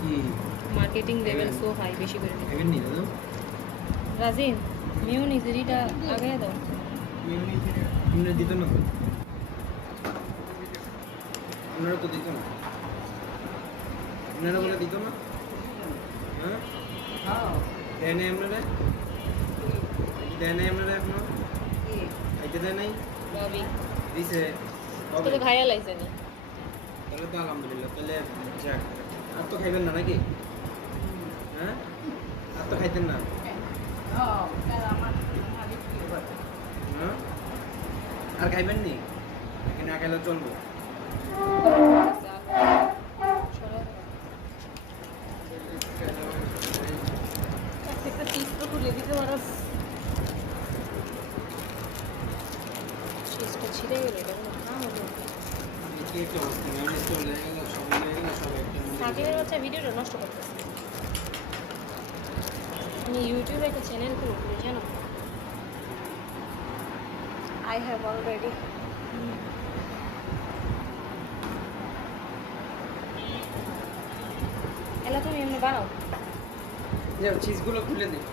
কি marketing level so high, বেশি করে দিন। খাবেন নি দাদা? রাজিন মিউনিস এরিটা আগে দাও। আপনারা দিত না তো? আপনারা তো দিত না? আপনারা বলে দিত না? হ্যাঁ দেয় নাই আপনারা? দেয় নাই আপনারা এখনো? খাইতে দেয় নাই? ভাবি দিছে তো কবে? খাইয়া লাইছে নি। তাহলে তো আলহামদুলিল্লাহ, তাহলে যাক। আর তো খাইবেন না নাকি? হ্যাঁ আর তো খাইতেন না? হ্যাঁ আর খাইবেন নি? এখানে আগাইলে চলবো। একটা পিস তো খুলে দিতে পারস। চিজটা ছিঁড়ে গেল, এটা না হলো। কি একটা অবস্থা, ম্যানেজ চলে গেল, সবাই হয়ে গেল, সবাই একটা সাকিবের বাচ্চা ভিডিওটা নষ্ট করতেছে। আমি ইউটিউবে একটা চ্যানেল খুলবো, জানো? I have already. এলা তুমি এমনি বানাও। চিজগুলো খুলে দিই।